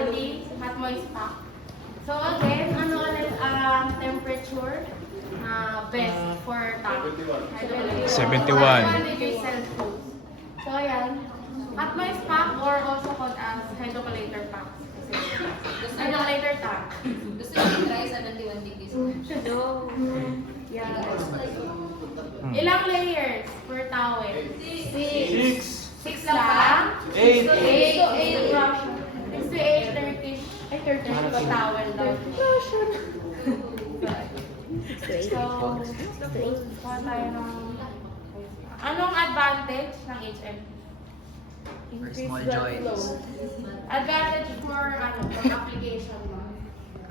candy, hot moist pack. So again, ano ulit ang temperature best for top? 71. 1 degree Celsius. So ayan, hot moist pack or also called as hydrocolator pack. Hydrocolator pack. Gusto nyo try sa 91 degrees? Yeah. Ilang layers per towel? 6. 6 lang? 8. 8 to 8 Turkish. Ay, Turkish ko towel daw. So, kuha tayo ng... Anong advantage ng HM? For small joints. Advantage for application mo.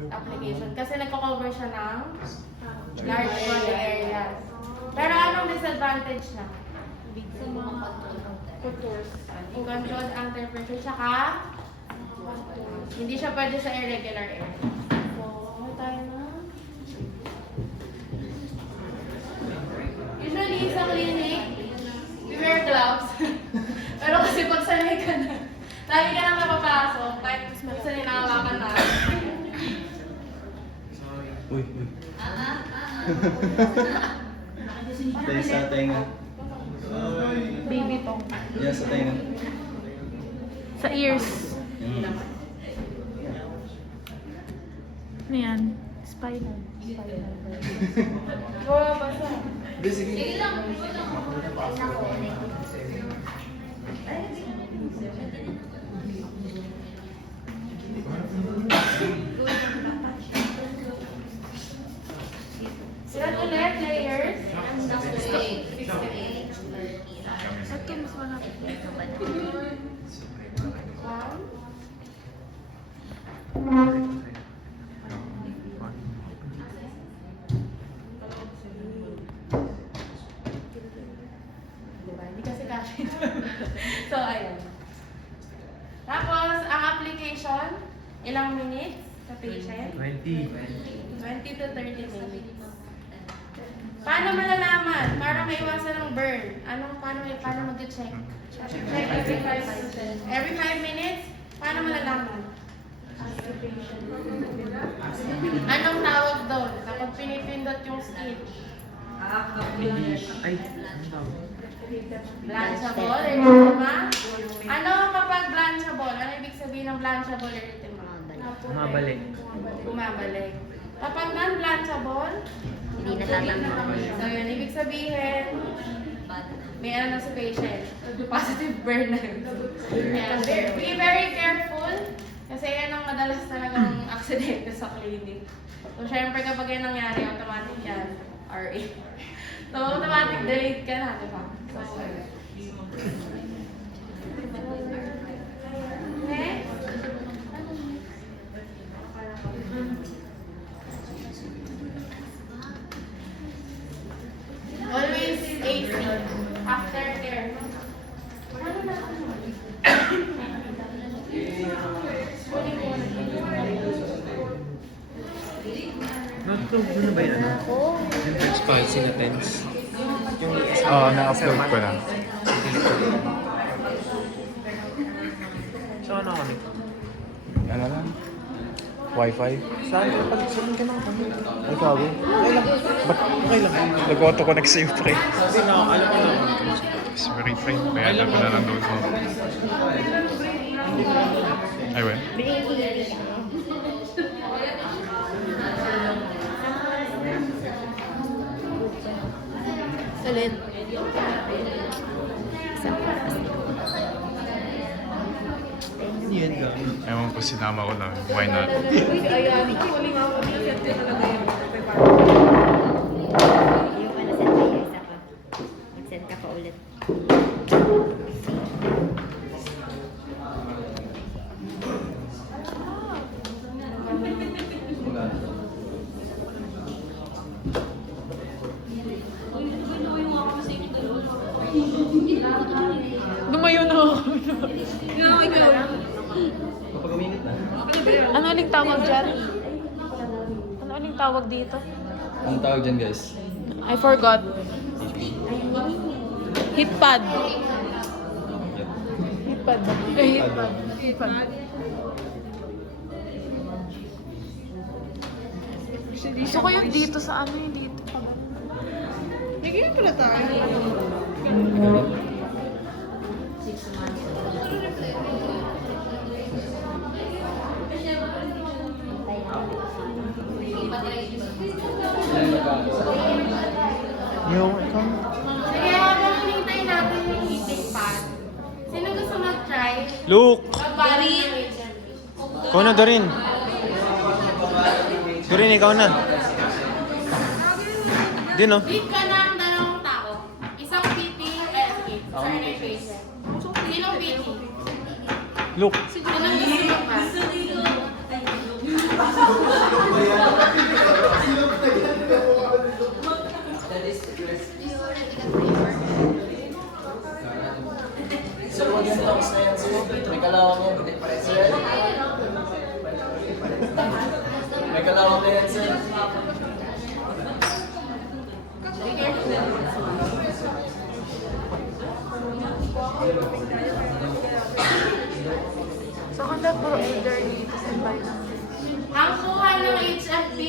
Application. Kasi nagko-cover siya ng large body areas. Pero anong disadvantage niya? I-control ang temperature, tsaka hindi siya pwede sa irregular air. So, ano tayo na? Usually, sa clinic, we wear gloves. Pero kasi pag sanay ka na, lagi ka nang napapasok, kahit minsan ninahawakan na. Uy. Tayo sa tenga. Baby to. Yan sa tenga. Sa ears. Ano yan? Spinal. Wow, basa. Sige lang, wait lang. Ilan ulit layers? Ito mas malapit. Diba? Hindi kasi kasi. So, ayan. Tapos, ang application, ilang minutes sa patient? 20. 20 to 30 minutes. Paano malalaman? Para maiwasan ng burn. Paano mag-check? Check every 5 minutes. Every 5 minutes? Paano malalaman? Anong tawag doon? Kapag pinipindot yung skin? Ay, ano tawag? Blanchable, erythema. Ano kapag blanchable? Ano ibig sabihin ng blanchable erythema? Bumabalik. Bumabalik. Kapag non-blanchable, Hindi natatanggap. so yun, ibig sabihin, may ano na sa patient. Positive burn na yun. Kaya, be very careful. Kasi yan ang madalas talagang aksidente sa clinic. So, syempre kapag yan nangyari, automatic yan. RA. So, automatic delete ka na, di ba? So, okay? Always AC. Aftercare. Ano na? Ano ba yun? It's fine, sinatens. Oo, na-upload ko na. So ano kami? Ano lang? Wi-Fi? Saan ka? Pag-sabihin ka lang kami. Ay, sabi? Okay lang. Ba't okay lang? Nag-auto-connect sa'yo, pre. Kasi na, alam ko na. Sorry, pre. Bayad ko na ng load mo. Ay, well. Ulit. Yan ka. Ewan ko, sinama ko lang. Why not? Uy, ayan. Huli nga ako. Nilaset ko talaga yun. Yung ano send kayo isa pa. Mag-send ka pa ulit. Lumayo na ako. Kapag uminit na. Ano uling tawag dyan? Ano uling tawag dito? Ang tawag dyan guys? I forgot. Heat pad. Heat pad. Heat pad. Heat pad. Gusto ko yung dito sa ano yung dito. Nagiging pala tayo. Yung ikaw. Sige, habang hinintay natin yung heating pad. Sino gusto mag-try? Luke! Magbari. Ikaw na, Dorin. Dorin, ikaw na. Din, oh. Lead ka ng dalawang tao. Isang PT, isang patient. Sinong PT? Luke. Sinong gusto ka? Sir, wag yung tops na yan, sir. May kalawang yan. Sir. May kalawang na yan, sir. So, kanda puro order dito sa bayan. Ang kuha ng HFP,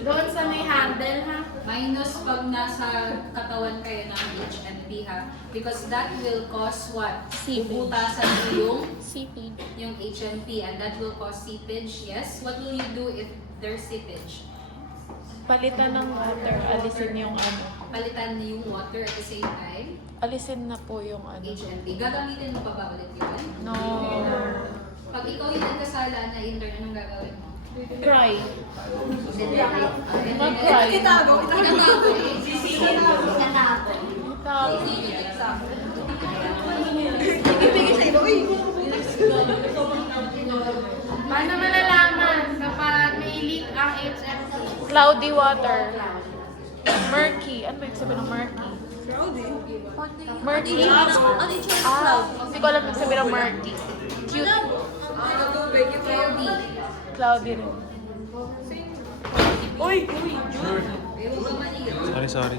doon sa may handle ha. Minus pag nasa katawan kayo ng HMP ha. Because that will cause what? Bubutasan mo yung HMP and that will cause seepage. Yes? What will you do if there's seepage? Palitan ng water, alisin yung ano. Palitan niyo yung water at the same time. Alisin na po yung ano. HMP. Gagamitin mo pa ba ulit yun? No. Pag ikaw yung nagkasala na intern, anong gagawin mo? Cry. Mag-cry. Itatago. Paano malalaman kapag may leak ang HFP? Cloudy water. Murky. Ano ba yung sabi ng murky? Murky. Hindi ko alam yung sabi ng murky. Cute. Cloudy rin. Uy! Sorry, sorry.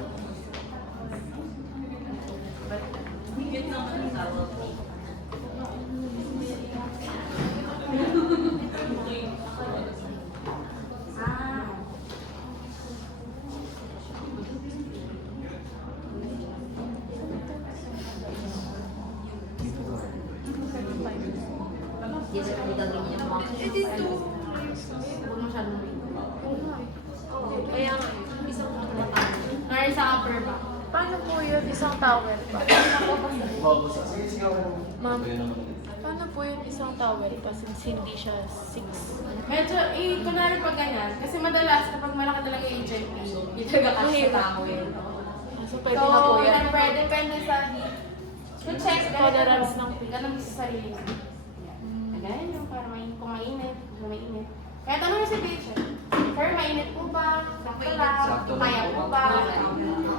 Yes, dito ganyan yung mga. Huwag masyadong may. Kaya nga, isang tumatang. Or sa upper ba? Paano po yun? Isang towel pa? Ma'am, paano po yun isang towel pa since hindi siya 6? Medyo, kunwari pag ganyan. Kasi madalas kapag malaki talaga yung HFP, hindi talaga kasi tao yun. So, pwede na po yan. Siyempre, depende sa heat. So, check, Tolerance ng heat. ganun sa sarili. Ganyan yung para kung mainit, kung mainit. Kaya tanong si patient, sir, mainit po ba? Sakto lang? Kaya po ba?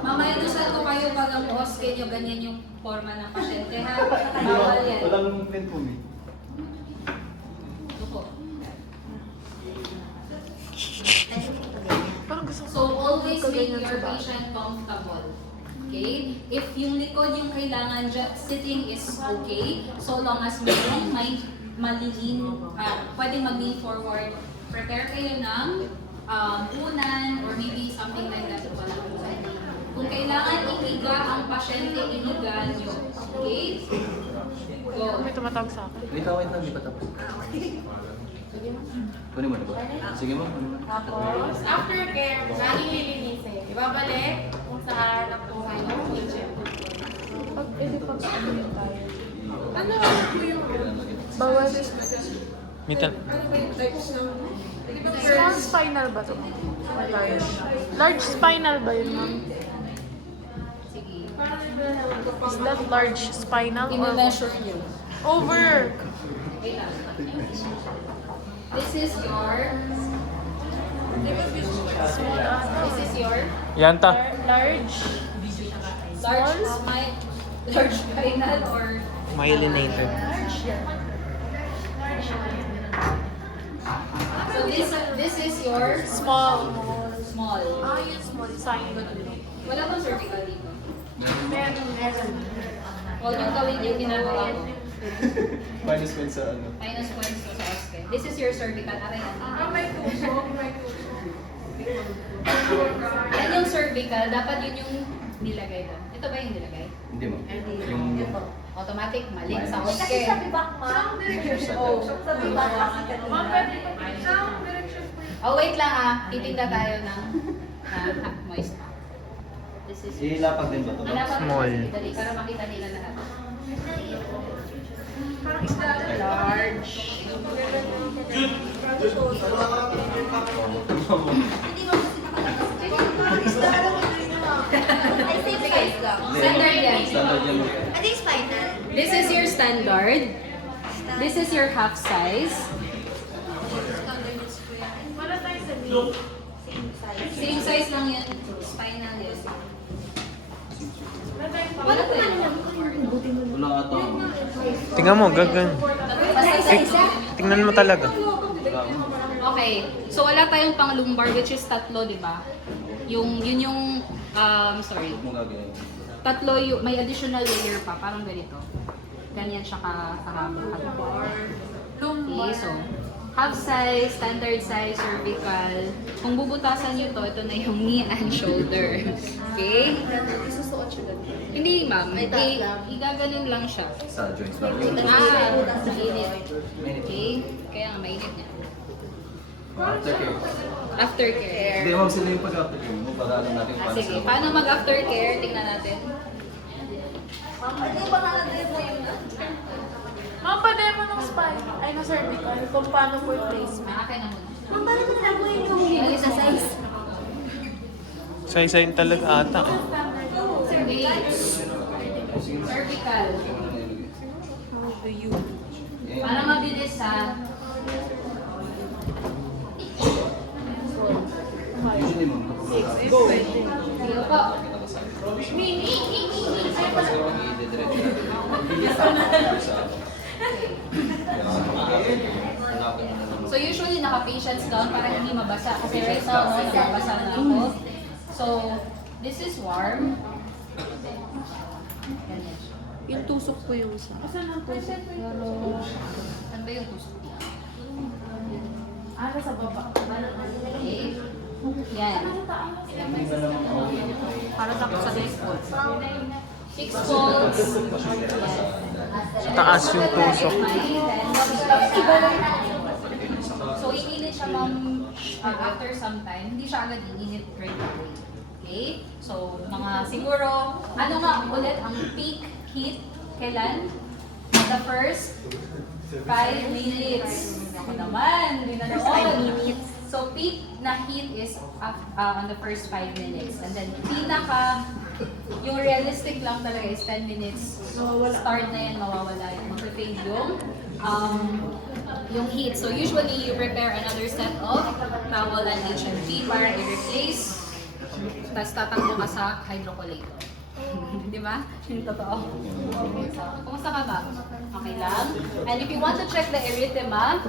Mamaya dusal ko kayo pag ang OSCE nyo, ganyan yung forma ng pasyente ha. Bawal yan. Walang pen po, eh. Duko. Parang gusto So always ko make ganyan your sa bahay. patient comfortable. Okay? If yung likod yung kailangan, sitting is okay. So long as mayroong may malilin, pwedeng mag-lean forward. Prepare kayo ng unan or maybe something like that. Kung kailangan ihiga ang pasyente, ihiga nyo. Okay? Go. May tumatawag sa akin. Wait lang, di pa tapos. Kunin mo na ba? Sige mo, kunin mo. Tapos, aftercare, laging lilinisin. Ibabalik kung saan nakuha yung HFP. Pag, pag ano yun tayo? Ano po yung Bawal. Mitan. Small spinal ba ito? Large. Large spinal ba yun, ma'am? Sige. Is that large spinal or I-measure nyo. over? Wait lang. This is your... Small ano? This is your... Yanta. Large. Large spinal or... Myelinated. So this is your Small. small. Yung small spinal. Wala bang cervical dito? Meron. Huwag yung gawin yung ginagawa ko. Minus pen sa ano. Minus points ko sa OSCE. This is your cervical. Aray yan. may puso, may puso. Yan yung cervical, dapat yun yung nilagay doon. Ito ba yung nilagay? Hindi mo. Yung... Automatic, mali. Sa Kasi okay. sa bibak, ma. Oh. Sa bibak kasi kanina. Oh, wait lang ah. Titinda tayo ng moist. This is... Ilapag din ba ito? Hanapan mo Small. kasi dali para makita nila lahat. Large. Ay, same size lang. Standard yan. Standard yan. I think final. This is your standard. This is your half size. Wala tayo sa Same size. Same size lang yun. Spinal yun. Wala tayo pa. Wala ka ito. Tingnan mo, gagan. Tingnan mo talaga. Okay. So wala tayong pang lumbar which is tatlo, di ba? Yun yung sorry. Mo gagawin. Tatlo yung may additional layer pa, parang ganito. Ganyan siya kahaba. Okay, so half size, standard size, cervical. Kung bubutasan nyo to, ito na yung knee and shoulder. Okay? Isusuot siya doon. Hindi ma'am, May taas lang. igaganon lang siya. Sa joints lang. Mainit. Okay? Kaya nga mainit niya. Aftercare. Aftercare. Hindi, ma'am, sila yung pag-aftercare mo. Para alam natin paano Sige, sila. paano mag-aftercare? Tingnan natin. Ano ba nakademo yun na? Ma'am, pa-demo ng spine. Ay, na cervical. Kung paano po yung placement. Akin na muna. Ma'am, paano mo nalaman mo yung sa size? Say-say talaga ata. Cervical. Cervical. Para mabilis ha. Usually, ma'am, kapag Sige po. kasi yung i-diretso natin. Sa... Hanapin mo na naman. So usually naka-patience down para hindi mabasa. Kasi right now, no, nababasa na ako. So, this is warm. Ganyan siya. Yung tusok ko yung isa. Ano ba yung tusok niya? Ano sa baba? Okay. Yan. Para sa 6 folds. 6 folds. Sa taas yung tusok. So, iinit siya ma'am after some time. Hindi siya agad iinit right away. Okay? So, mga siguro, ano nga ulit ang peak heat? Kailan? The first 5 minutes. Ako naman, hindi na noon. So, peak na heat is on the first 5 minutes. And then, yung realistic lang talaga is 10 minutes. Start na yan, mawawala yung mag-fade yung heat. So, usually, you prepare another set of towel and HMP para i-replace. Tapos, tatakbo ka sa hydrocollator. Di ba? Yung totoo. Kumusta ka ba? Okay lang? And if you want to check the erythema,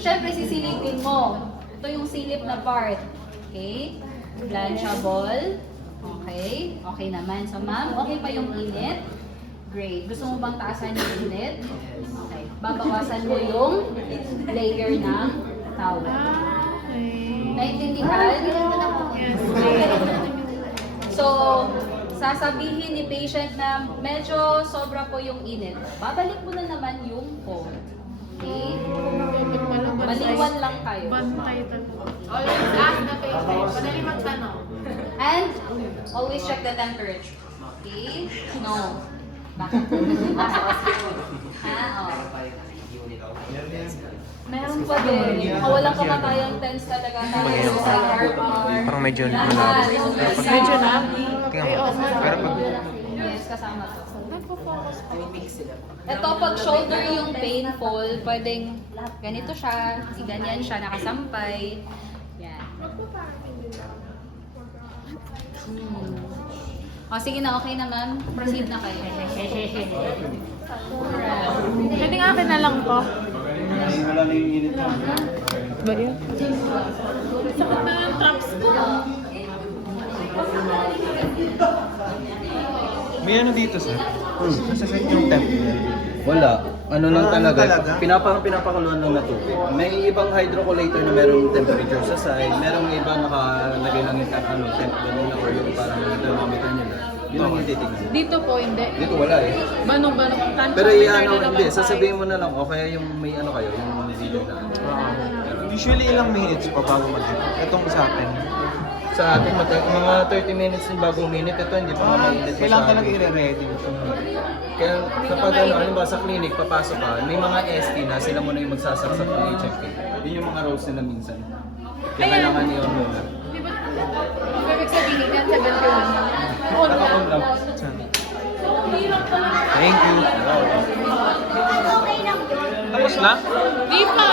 syempre sisilipin mo. Ito yung silip na part. Okay? Blanchable. Okay? Okay naman. So, ma'am, okay pa yung init? Great. Gusto mo bang taasan yung init? Okay. Babawasan mo yung layer ng towel. Naintindihan? Yes. So, sasabihin ni patient na medyo sobra po yung init. Babalik mo na naman yung cold. Okay? Maliwan lang tayo. Bantay talaga. Always ask the patient. Madali magtanong. And always check the temperature. Okay? No. Bakit? Oh. Meron pa din. Walang kamatayang tense talaga tayo sa IRR. Parang medyo Lahat. malabo. Medyo na? Tingnan mo. Pero pag Yes, kasama to. Nagpo-focus pa. Ito, pag shoulder yung painful, pwedeng ganito siya, ganyan siya, nakasampay. Yan. O, sige na, okay na ma'am. Proceed na kayo. Pwede nga akin na lang to. Wala na yung init mo. Ba yun? Sakit na yung traps ko. may ano dito sir. Nasa set yung temp. Wala. Ano lang Ah, ano talaga, talaga? pinapakuluan lang na tubig. May ibang hydrocollator na merong temperature sa side, merong iba nakalagay lang yung temp ganun na or yung parang thermometer nila. Yun ang yung titignan. Dito po, hindi. Dito wala eh. Banong-banong. Tansya, Pero may ano, karga naman hindi, tayo. sasabihin mo na lang, o kaya yung may ano kayo, yung video na. Usually ilang minutes pa bago mag-hit? Itong sa atin. Sa atin, mga 30 minutes din bago minute, ito hindi pa nga mainit Kailangan talaga masyado. i-ready. Kaya kapag ano, halimbawa sa clinic, papasok ka, may mga ST na sila muna yung magsasaksak ng HFK. Yun yung mga roles nila minsan. Kaya kailangan i-on muna. Di ba? Ibig sabihin yan, 71 na. On Naka-on lang. Thank you. Tapos na? Di pa.